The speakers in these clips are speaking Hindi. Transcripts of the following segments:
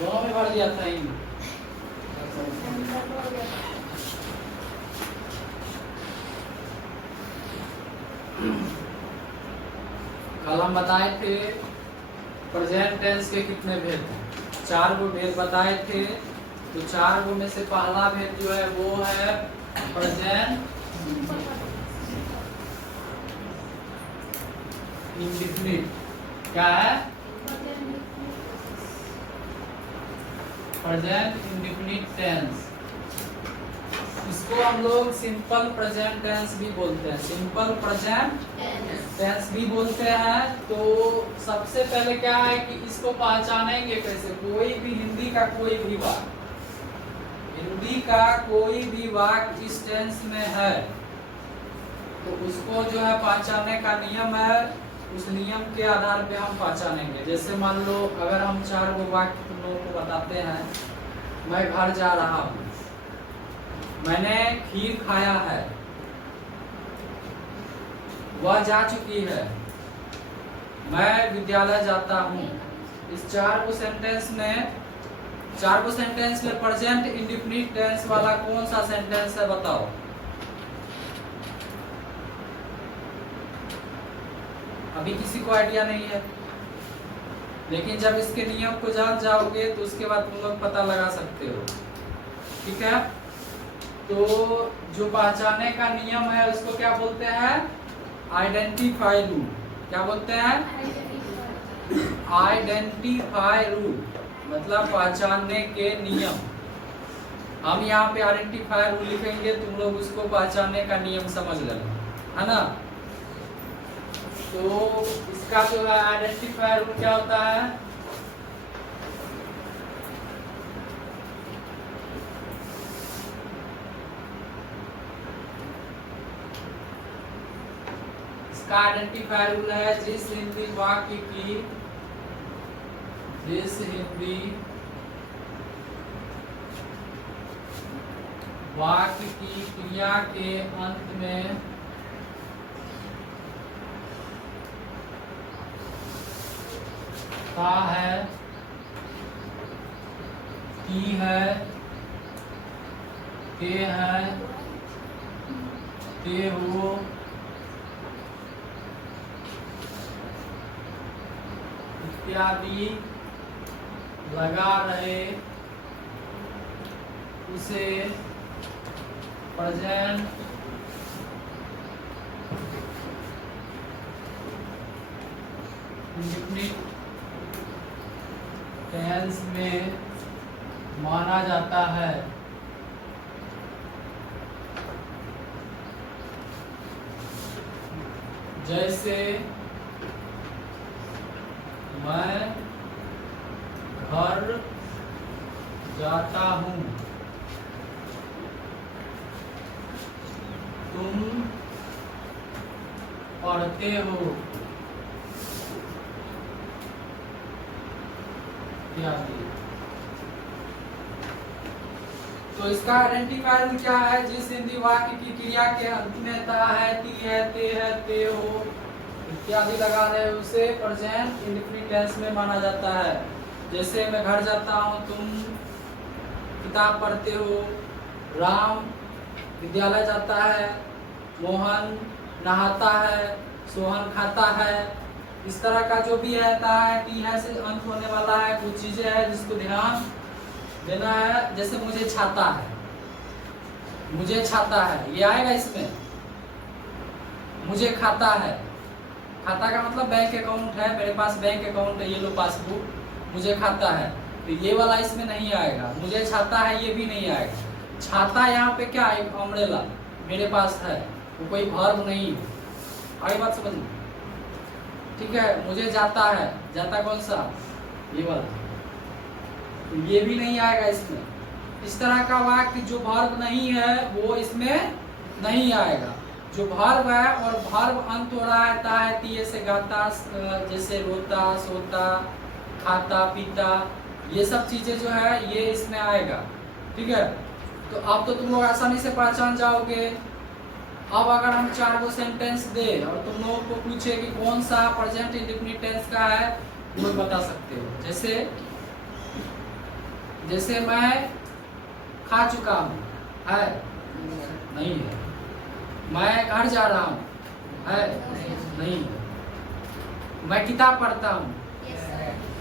दोनों में भर दिया था इन। कल हम बताए थे प्रेजेंट टेंस के कितने भेद हैं, 4 गो भेद बताए थे। तो 4 गो में से पहला भेद जो है वो है प्रेजेंट इंडेफिनिट। क्या है? Present indefinite tense. इसको हम लोग सिंपल प्रेजेंट टेंस भी बोलते हैं, सिंपल प्रेजेंट टेंस भी बोलते हैं। तो सबसे पहले क्या है कि इसको पहचानेंगे कैसे? कोई भी हिंदी का कोई भी वाक्य, हिंदी का कोई भी वाक्य इस टेंस में है तो उसको जो है पहचानने का नियम है, उस नियम के आधार पे हम पहचानेंगे। जैसे मान लो अगर हम 4 गो वाक्य तुम लोगों को बताते हैं, मैं घर जा रहा हूँ, मैंने खीर खाया है, वह जा चुकी है, मैं विद्यालय जाता हूँ। इस 4 गो सेंटेंस में प्रेजेंट इंडेफिनिट टेंस वाला कौन सा सेंटेंस है बताओ? अभी किसी को आइडिया नहीं है, लेकिन जब इसके नियम को जान जाओगे तो उसके बाद तुम लोग पता लगा सकते हो। ठीक है, तो जो पहचाने का नियम है उसको क्या बोलते हैं? Identify rule. क्या बोलते हैं? आइडेंटिफाई रूल मतलब पहचानने के नियम। हम यहाँ पे आइडेंटिफाई रूल लिखेंगे, तुम लोग उसको पहचानने का नियम समझ लेना, है ना? तो इसका जो है आइडेंटिफाई रूल क्या होता है? इसका आइडेंटिफाई रूल है जिस हिंदी वाक्य की क्रिया के अंत में का है, की है, के है, के हो, इत्यादि लगा रहे उसे प्रेजेंट इंडेफिनिट टेंस में माना जाता है। जैसे मैं घर जाता हूँ, तुम पढ़ते हो, इत्यादि। तो इसका आइडेंटिफायर क्या है? जिस हिंदी वाक्य की क्रिया के अंत में ता है, ती है, ते हो इत्यादि लगा रहे उसे प्रेजेंट इंडेफिनिट टेंस में माना जाता है। जैसे मैं घर जाता हूँ, तुम किताब पढ़ते हो, राम विद्यालय जाता है, मोहन नहाता है, सोहन खाता है। इस तरह का जो भी है ता है, टी है से अंत होने वाला है, कुछ चीजें हैं जिसको ध्यान देना है। जैसे मुझे छाता है, मुझे छाता है, ये आएगा इसमें। मुझे खाता है, खाता का मतलब बैंक अकाउंट है, मेरे पास बैंक अकाउंट है, ये लो पासबुक, मुझे खाता है, तो ये वाला इसमें नहीं आएगा। मुझे छाता है ये भी नहीं आएगा। छाता यहाँ पे क्या है? अम्ब्रेला मेरे पास है, वो कोई वर्ब नहीं है। आगे बात समझ में? ठीक है, मुझे जाता है, जाता कौन सा? ये वाला, तो ये भी नहीं आएगा इसमें। इस तरह का वाक्य जो वर्ब नहीं है वो इसमें नहीं आएगा। जो वर्ब है और वर्ब अंत हो रहा है ता है, ती से गाता, जैसे रोता, सोता, खाता, पीता, ये सब चीजें जो है ये इसमें आएगा। ठीक है, तो अब तो तुम लोग आसानी से पहचान जाओगे। अब अगर हम 4 गो सेंटेंस दे और तुम लोगों को पूछे कि कौन सा प्रेजेंट इंडेफिनिट टेंस का है, तुम लोग बता सकते हो। जैसे जैसे मैं खा चुका हूँ, है नहीं है। मैं घर जा रहा हूँ, है नहीं है। मैं किताब पढ़ता हूँ,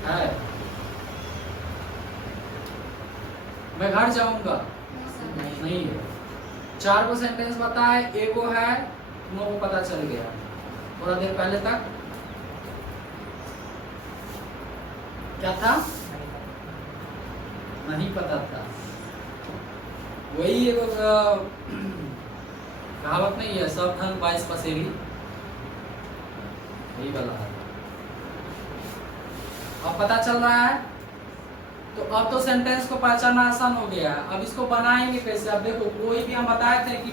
है। मैं घर जाऊंगा, नहीं है। 4 को सेंटेंस बताए, एगो है, तुम लोगों को पता चल गया। थोड़ा देर पहले तक क्या था, नहीं पता था। वही एगो कहावत नहीं है, सब धन 22 पसेरी, यही वाला है। अब पता चल रहा है। तो अब तो सेंटेंस को पहचानना आसान हो गया है। अब इसको बनाएंगे कैसे? अब देखो, कोई भी हम बताए थे कि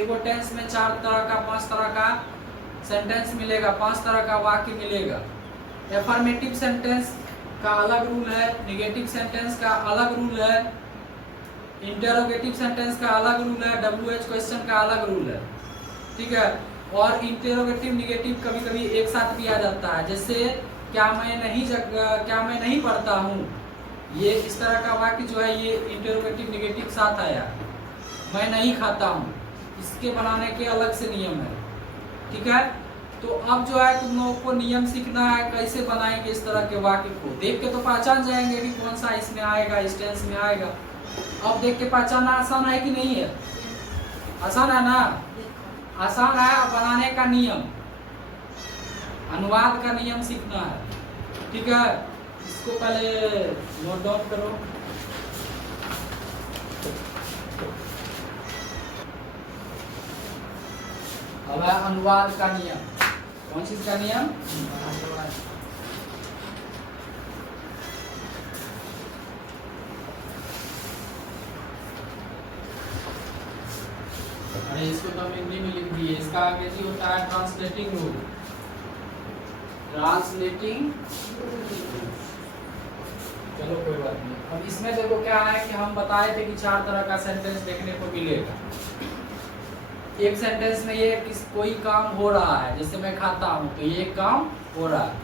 एगो टेंस में 4 तरह का 5 तरह का सेंटेंस मिलेगा, 5 तरह का वाक्य मिलेगा। एफर्मेटिव सेंटेंस का अलग रूल है, नेगेटिव सेंटेंस का अलग रूल है, इंटरोगेटिव सेंटेंस का अलग रूल है, WH क्वेश्चन का अलग रूल है, ठीक है। और इंटरोगेटिव निगेटिव कभी कभी एक साथ भी आ जाता है। जैसे क्या मैं नहीं पढ़ता हूँ, ये इस तरह का वाक्य जो है ये इंटरोगेटिव निगेटिव साथ आया। मैं नहीं खाता हूँ, इसके बनाने के अलग से नियम है, ठीक है। तो अब जो है तुम लोगों को नियम सीखना है, कैसे बनाएंगे इस तरह के वाक्य को। देख के तो पहचान जाएंगे कि कौन सा इसमें आएगा, इस टेंस में आएगा। अब देख के पहचानना आसान है कि नहीं है? आसान है ना? आसान है। अब बनाने का नियम, अनुवाद का नियम सीखना है, ठीक है। इसको पहले नोट डाउन करो। अब है अनुवाद का नियम। कौन चीज का नियम? अरे इसको तो हम हिंदी में लिख दिए, इसका अंग्रेजी होता है ट्रांसलेटिंग रूल। ट्रांसलेटिंग, चलो कोई बात नहीं। अब इसमें देखो क्या है कि हम बताए थे कि 4 तरह का सेंटेंस देखने को मिलेगा। एक सेंटेंस में ये कोई काम हो रहा है, जैसे मैं खाता हूँ तो ये काम हो रहा है।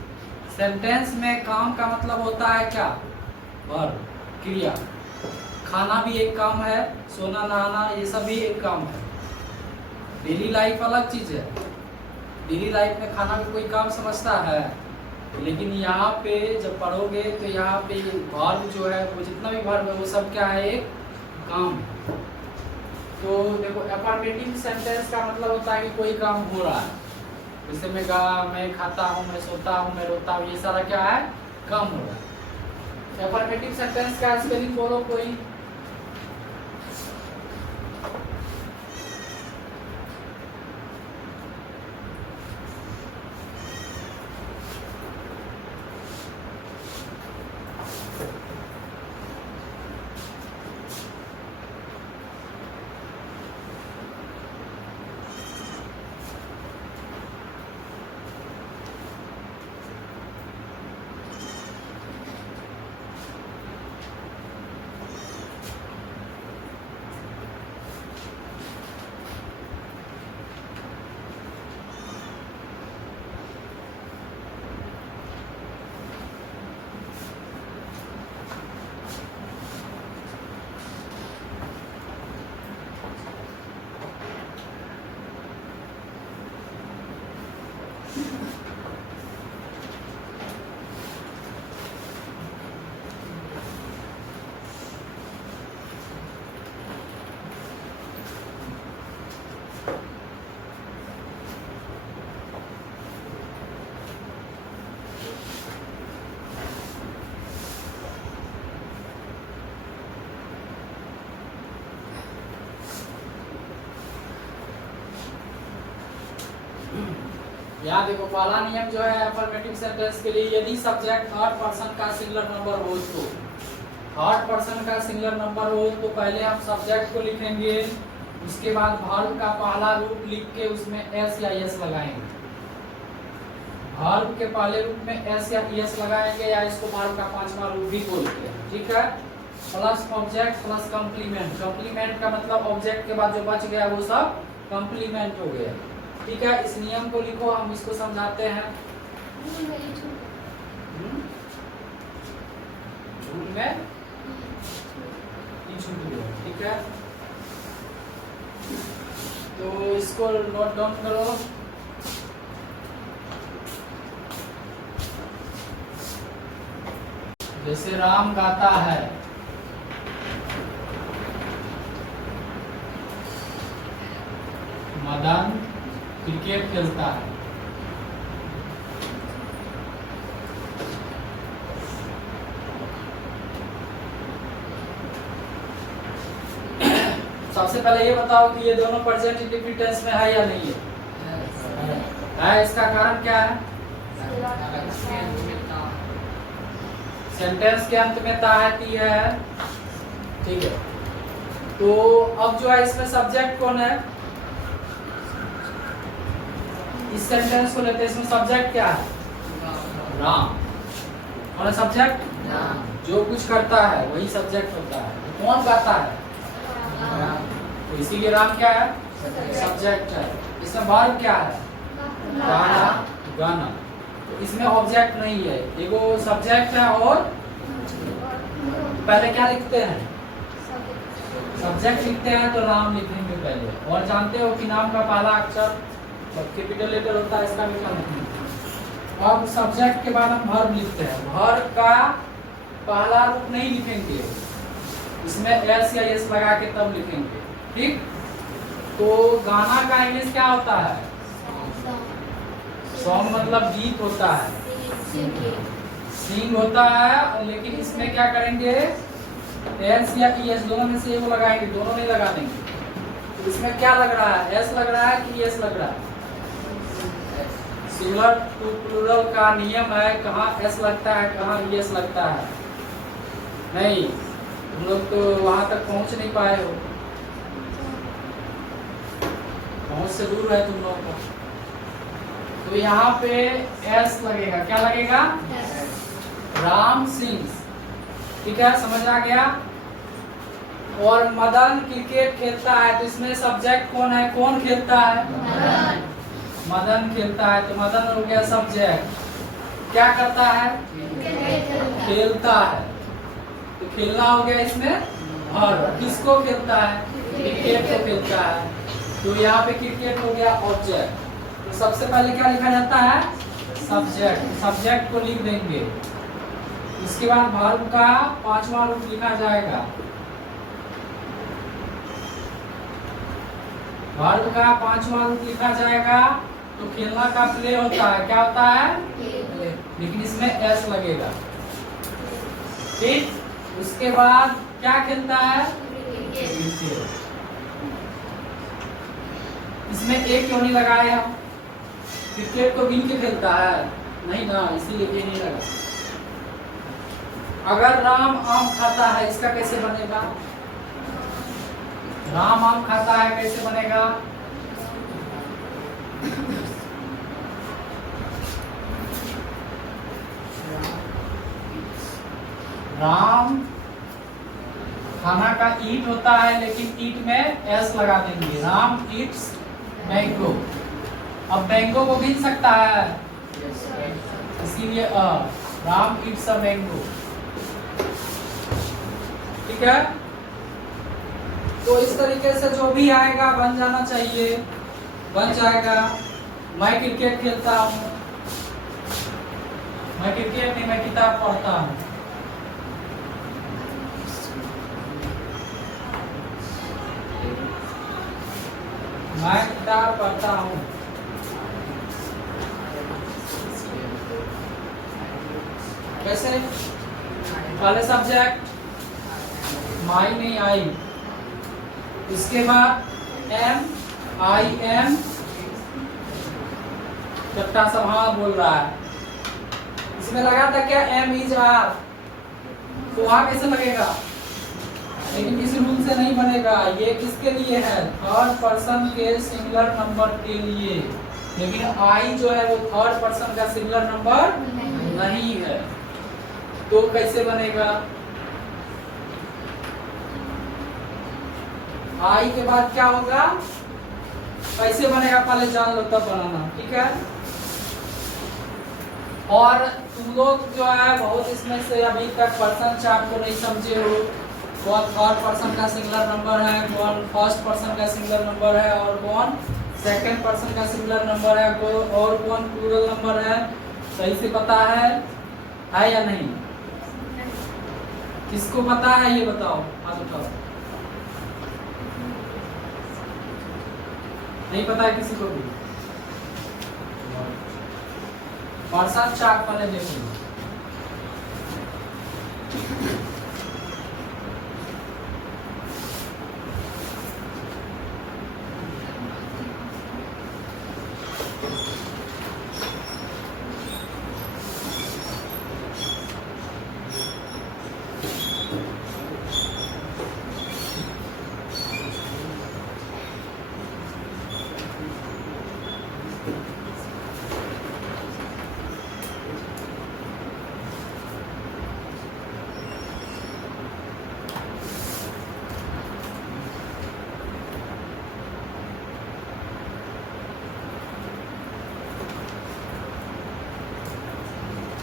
सेंटेंस में काम का मतलब होता है क्या? वर्ब, क्रिया। खाना भी एक काम है, सोना नहाना ये सब भी एक काम है। डेली लाइफ अलग चीज है। डेली लाइफ में खाना भी कोई काम समझता है, लेकिन यहाँ पे जब पढ़ोगे तो यहाँ पे वर्ब जो है वो जितना भी वर्ब है वो सब क्या है? एक काम। तो देखो, अफर्मेटिव सेंटेंस का मतलब होता है कि कोई काम हो रहा है। जैसे मैं खाता हूँ, मैं सोता हूँ, मैं रोता हूँ, ये सारा क्या है? काम हो रहा है। अफर्मेटिव सेंटेंस का स्पेलिंग बोलो कोई। यहाँ देखो, पहला नियम जो है अफर्मेटिव सेंटेंस के लिए, यदि सब्जेक्ट थर्ड पर्सन का सिंगुलर नंबर हो तो, थर्ड पर्सन का सिंगुलर नंबर हो तो पहले हम सब्जेक्ट को लिखेंगे, उसके बाद वर्ब का पहला रूप लिख के उसमें एस या एस लगाएंगे। वर्ब के पहले रूप में एस या एस लगाएंगे, या इसको वर्ब का 5वां रूप भी बोलते हैं, ठीक है। Plus object plus complement. Complement का मतलब ऑब्जेक्ट के बाद जो बच गया वो सब कॉम्प्लीमेंट हो गया, ठीक है। इस नियम को लिखो, हम इसको समझाते हैं। झूल में नहीं छूट गया, ठीक है। तो इसको नोट डाउन करो। जैसे राम गाता है, मदन क्रिकेट खेलता है। सबसे पहले ये बताओ कि ये दोनों प्रेजेंट इंडेफिनिट टेंस में है या नहीं है? इसका कारण क्या है? सेंटेंस के अंत में ता है, ठीक है। तो अब जो है इसमें सब्जेक्ट कौन है? इस सेंटेंस को लेते हैं, इसमें सब्जेक्ट क्या है? राम। कौन है सब्जेक्ट? जो कुछ करता है वही सब्जेक्ट होता है। तो कौन गाता है? तो इसीलिए राम क्या है? सब्जेक्ट है। इसमें वर्ब क्या है? गाना, गाना। तो इसमें ऑब्जेक्ट नहीं है, एगो सब्जेक्ट है। और पहले क्या लिखते हैं? सब्जेक्ट लिखते हैं, तो राम लिखेंगे पहले। और जानते हो कि नाम का पहला अक्षर कैपिटल लेटर होता है, इसका भी ख्याल रखना। अब सब्जेक्ट के बाद हम वर्ब लिखते हैं। वर्ब का पहला रूप नहीं लिखेंगे, इसमें एस या एस लगा के तब लिखेंगे, ठीक। तो गाना का इंग्लिश क्या होता है? सॉन्ग मतलब गीत होता है, सिंग होता है। लेकिन इसमें क्या करेंगे? एस या एस दोनों में से एक लगाएंगे, दोनों नहीं लगा देंगे। तो इसमें क्या लग रहा है? एस लग रहा है कि एस लग रहा है? सिंगुलर टू प्लूरल का नियम है, कहाँ एस लगता है कहाँ एस लगता है। नहीं, तुम लोग तो वहां तक पहुंच नहीं पाए हो, पहुंच से दूर है तुम लोग को। तो यहाँ पे एस लगेगा, क्या लगेगा? राम सिंग्स, ठीक है, समझ आ गया। और मदन क्रिकेट खेलता है, तो इसमें सब्जेक्ट कौन है? कौन खेलता है? मदन खेलता है, तो मदन हो गया सब्जेक्ट। क्या करता है? खेलता है, तो खेलना हो गया इसमें। और किसको खेलता है? क्रिकेट को खेलता है, तो यहाँ पे क्रिकेट हो गया ऑब्जेक्ट। तो सबसे पहले क्या लिखा जाता है? सब्जेक्ट। सब्जेक्ट को लिख देंगे, इसके बाद वर्ब का पांचवा रूप लिखा जाएगा। वर्ब का पांचवा रूप लिखा जाएगा, तो खेलना का प्ले होता है, क्या होता है? लेकिन इसमें एस लगेगा, ठीक। उसके बाद क्या खेलता है? क्रिकेट। इसमें एक क्यों नहीं लगाए हम? क्रिकेट को गिन के खेलता है नहीं ना, इसीलिए ये नहीं लगा। अगर राम आम खाता है, इसका कैसे बनेगा? राम आम खाता है कैसे बनेगा? राम खाना का ईट होता है, लेकिन ईट में एस लगा देंगे। Ram Yeats mango. अब मैंगो को गिन सकता है, इसीलिए राम ईट्स अ मैंगो, ठीक है। तो इस तरीके से जो भी आएगा बन जाना चाहिए, बन जाएगा। मैं क्रिकेट खेलता हूँ, मैं क्रिकेट नहीं, मैं किताब पढ़ता हूँ। मैं किताब पढ़ता हूँ। कैसे? पहले सब्जेक्ट माई नहीं आई, इसके बाद एम, आई एम, चट्टा सब हाँ बोल रहा है। इसमें लगा था क्या? एम इज आर, तो वहां कैसे लगेगा? लेकिन इस रूल से नहीं बनेगा। ये किसके लिए है? थर्ड पर्सन के सिंगुलर नंबर के लिए। लेकिन आई जो है वो थर्ड पर्सन का सिंगुलर नंबर नहीं है, तो कैसे बनेगा? आई के बाद क्या होगा? कैसे बनेगा पहले जान लो तब बनाना, ठीक है। और तुम लोग जो है बहुत इसमें से अभी तक पर्सन चार्ट को नहीं समझे हो, कौन थर्ड पर्सन का सिंगुलर नंबर है, कौन फर्स्ट पर्सन का सिंगुलर नंबर है, और कौन सेकंड पर्सन का सिंगुलर नंबर है, और कौन प्लूरल नंबर है। सही से पता है या नहीं? किसको पता है ये बताओ, हाथ उठाओ। नहीं पता है किसी को भी? बरसात चाक वाले देखो।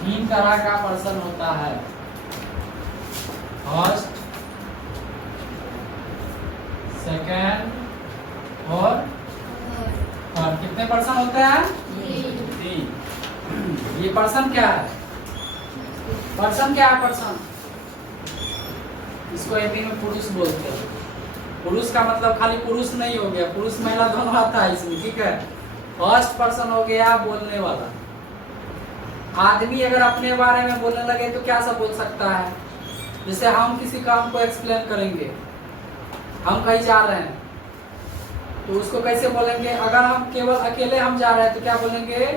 तीन तरह का पर्सन होता है, फर्स्ट, सेकंड और थर्ड। कितने पर्सन होते हैं? तीन। ये पर्सन क्या है? पर्सन क्या है? पर्सन इसको हिंदी में पुरुष बोलते हैं। पुरुष का मतलब खाली पुरुष नहीं हो गया, पुरुष महिला दोनों आता है इसमें, ठीक है। फर्स्ट पर्सन हो गया बोलने वाला। आदमी अगर अपने बारे में बोलने लगे तो क्या सब बोल सकता है? जैसे हम किसी काम को एक्सप्लेन करेंगे, हम कहीं जा रहे हैं तो उसको कैसे बोलेंगे? अगर हम केवल अकेले हम जा रहे हैं तो क्या बोलेंगे?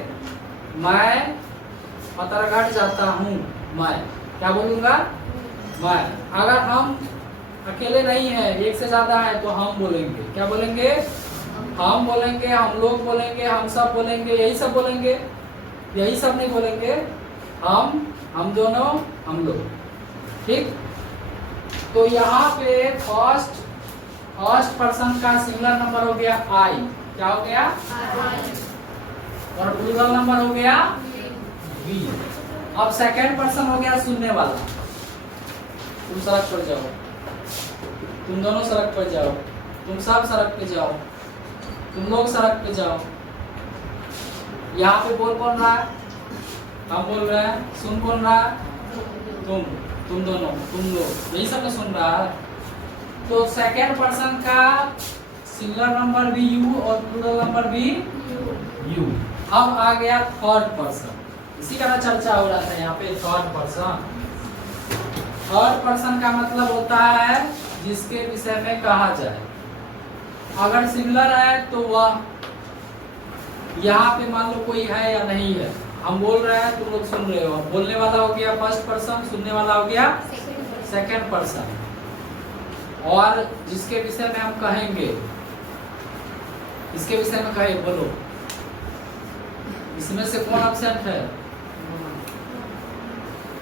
मैं पतरघाट जाता हूँ। मैं क्या बोलूँगा? मैं। अगर हम अकेले नहीं है, एक से ज्यादा है, तो हम बोलेंगे। क्या बोलेंगे? हम बोलेंगे, हम लोग बोलेंगे, हम सब बोलेंगे, यही सब बोलेंगे। यही सब नहीं बोलेंगे, हम दोनों, हम लोग, ठीक। तो यहाँ पे फर्स्ट पर्सन का सिंगुलर नंबर हो गया आई। क्या हो गया? और प्लूरल नंबर हो गया वी। अब सेकंड पर्सन हो गया सुनने वाला। तुम सड़क पर जाओ, तुम दोनों सड़क पर जाओ, तुम सब सड़क पे जाओ, तुम लोग सड़क पे जाओ। यहाँ पे बोल कौन रहा है? हम बोल रहे हैं। सुन कौन रहा है? तुम दोनों, तुम लोग, यही सब सुन रहा है। तो सेकेंड पर्सन का सिंगुलर नंबर भी यू और प्लूरल नंबर भी यू। अब आ गया थर्ड पर्सन, इसी का चर्चा हो रहा था यहाँ पे। थर्ड पर्सन का मतलब होता है जिसके विषय में कहा जाए। अगर सिंगुलर है तो वह, यहाँ पे मान लो कोई है या नहीं है, हम बोल रहे हैं, तुम लोग सुन रहे हो। बोलने वाला हो गया फर्स्ट पर्सन, सुनने वाला हो गया सेकंड पर्सन। और जिसके विषय में हम कहेंगे, इसके विषय में कहे, बोलो इसमें से कौन एब्सेंट है?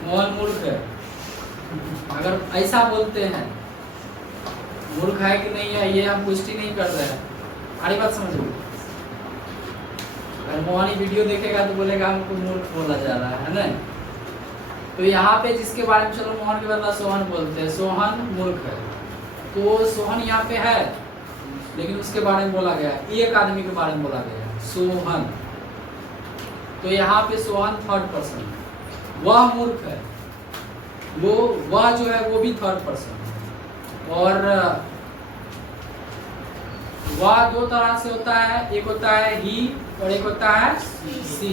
मोहन मूर्ख है। अगर ऐसा बोलते हैं, मूर्ख है कि नहीं है ये हम पुष्टि नहीं कर रहे हैं। हमारी बात समझ लो। अगर मोहन वीडियो देखेगा तो बोलेगा हमको मूर्ख बोला जा रहा है ना। तो यहाँ पे जिसके बारे में, चलो मोहन के बदला सोहन बोलते हैं, सोहन मूर्ख है। तो सोहन यहाँ पे है, लेकिन उसके बारे में बोला गया, एक आदमी के बारे में बोला गया सोहन। तो यहाँ पे सोहन थर्ड पर्सन, वह मूर्ख है, वह जो है वो भी थर्ड पर्सन। और वह दो तरह से होता है, एक होता है ही और एक होता है सी।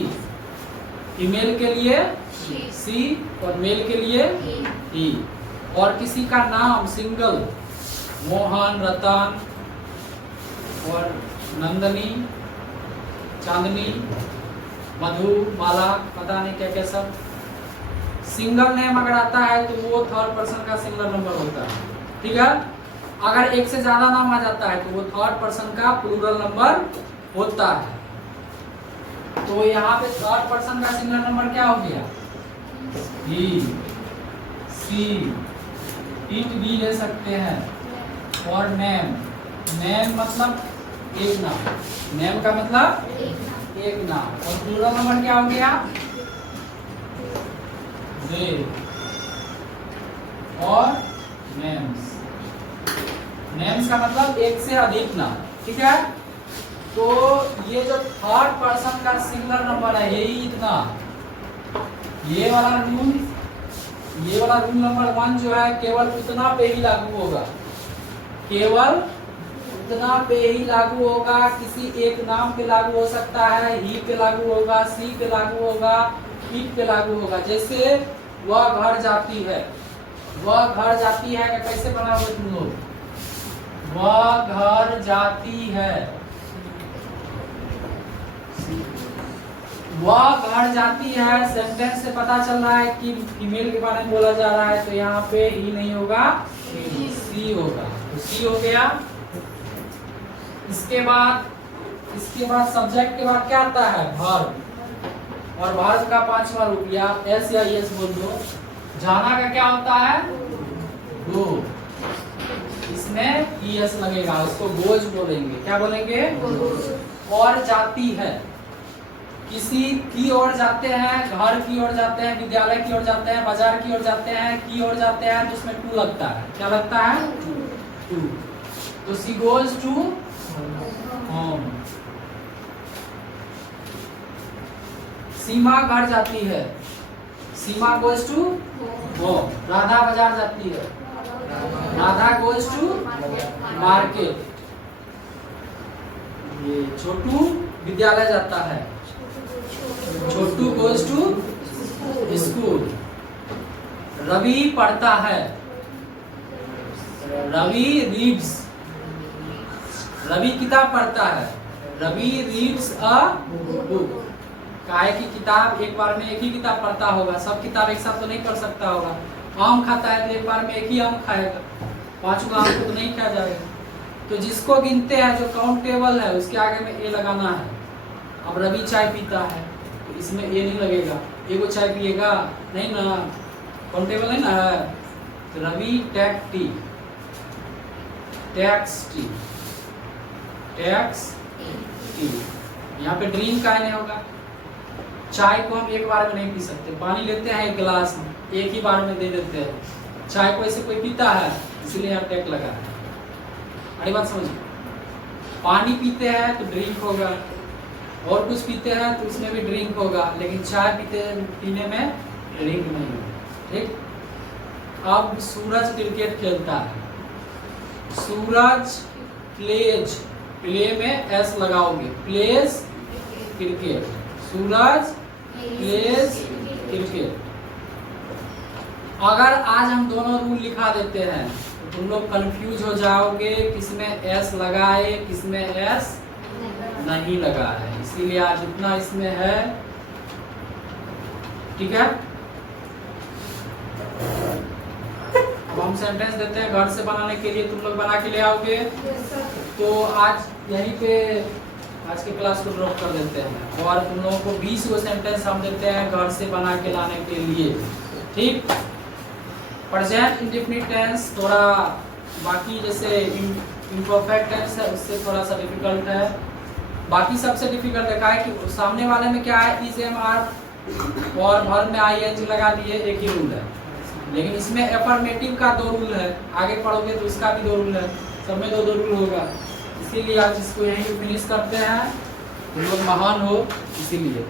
फीमेल के लिए सी और मेल के लिए ही। और किसी का नाम सिंगल, मोहन, रतन और नंदनी, चांदनी, मधु, माला, पता नहीं क्या क्या सब, सिंगल नेम अगर आता है तो वो थर्ड पर्सन का सिंगुलर नंबर होता है, ठीक है। अगर एक से ज्यादा नाम आ जाता है तो वो थर्ड पर्सन का प्लूरल नंबर होता है। तो यहाँ पे थर्ड पर्सन का सिंगुलर नंबर क्या हो गया? ही, सी, इट भी ले सकते हैं। और नेम, नेम मतलब एक नाम, नेम का मतलब एक नाम। और प्लूरल नंबर क्या हो गया? दे और नेम्स। नेम्स का मतलब एक से अधिक नाम, ठीक है। तो ये जो थर्ड पर्सन का सिंगुलर नंबर है यही इतना, ये वाला रूल नंबर 1 जो है केवल उतना पे ही लागू होगा, केवल उतना पे ही लागू होगा। किसी एक नाम पे लागू हो सकता है, ही पे लागू होगा, सी पे लागू होगा, इट पे लागू होगा। जैसे वह घर जाती है, वह घर जाती है का कैसे बनाओगे तुम लोग? वह घर जाती है, वह घर जाती है। सेंटेंस से पता चल रहा है कि फीमेल के बारे में बोला जा रहा है, तो यहाँ पे ही नहीं होगा, सी होगा। तो सी हो गया। इसके बाद सब्जेक्ट के बाद क्या आता है? वर्ब। और वर्ब का 5वां रूप या एस या यस बोल दो। जाना का क्या होता है? गो। इसमें यस लगेगा, उसको गोज बोलेंगे। क्या बोलेंगे? और जाती है, किसी की ओर जाते हैं, घर की ओर जाते हैं, विद्यालय की ओर जाते हैं, बाजार की ओर जाते हैं, की ओर जाते हैं, तो उसमें टू लगता है। क्या लगता है? टू। तो सी गोज टू होम। सीमा घर जाती है, सीमा गोज टू होम। राधा बाजार जाती है, राधा गोज टू मार्केट। ये छोटू विद्यालय जाता है, छोटू गोज टू स्कूल। रवि पढ़ता है, रवि रीड्स। रवि किताब पढ़ता है, रवि रीड्स अ बुक। काहे की किताब एक बार में एक ही किताब पढ़ता होगा, सब किताब एक साथ तो नहीं पढ़ सकता होगा। आम खाता है तो एक बार में एक ही आम खाएगा, 5 आम को तो नहीं खाया जाएगा। तो जिसको गिनते हैं, जो काउंटेबल है, उसके आगे में ए लगाना है। अब रवि चाय पीता है, तो इसमें ये नहीं लगेगा, एगो चाय पिएगा नहीं ना, काउंटेबल नहीं ना है। तो Ravi take tea, tax tea, tax tea. यहाँ पे ड्रिंक का नहीं होगा। चाय को हम एक बार में नहीं पी सकते, पानी लेते हैं एक गिलास में, एक ही बार में दे देते हैं। चाय को ऐसे कोई पीता है, इसलिए यहाँ टैग लगा है। अरे बात समझिए, पानी पीते हैं तो ड्रिंक होगा, और कुछ पीते हैं तो उसमें भी ड्रिंक होगा, लेकिन चाय पीने में ड्रिंक नहीं होगा, ठीक। अब सूरज क्रिकेट खेलता है, सूरज प्लेज, प्ले में एस लगाओगे, प्लेज क्रिकेट। सूरज प्लेज क्रिकेट। अगर आज हम दोनों रूल लिखा देते हैं तो तुम लोग कंफ्यूज हो जाओगे, किसमें एस लगा है, किसमें एस नहीं लगा है। इसीलिए आज इतना इसमें है, ठीक है। अब हम सेंटेंस देते हैं घर से बनाने के लिए, तुम लोग बना के ले आओगे। तो आज यहीं पे आज के क्लास को ड्रॉप कर देते हैं, और तुम लोगों को 20 गो सेंटेंस हम देते हैं घर से बना के लाने के लिए, ठीक। प्रेजेंट इंडेफिनिट टेंस थोड़ा बाकी, जैसे इम्परफेक्ट टेंस है उससे थोड़ा सा डिफिकल्ट है। बाकी सबसे डिफिकल्ट है, कि सामने वाले में क्या है, इज एम आर और वर्ब में आईएनजी लगा दिए, एक ही रूल है। लेकिन इसमें एफर्मेटिव का 2 रूल है, आगे पढ़ोगे तो इसका भी 2 रूल है, सब में 2 रूल होगा। इसीलिए आज इसको यहीं फिनिश करते हैं, तुम लोग महान हो इसीलिए।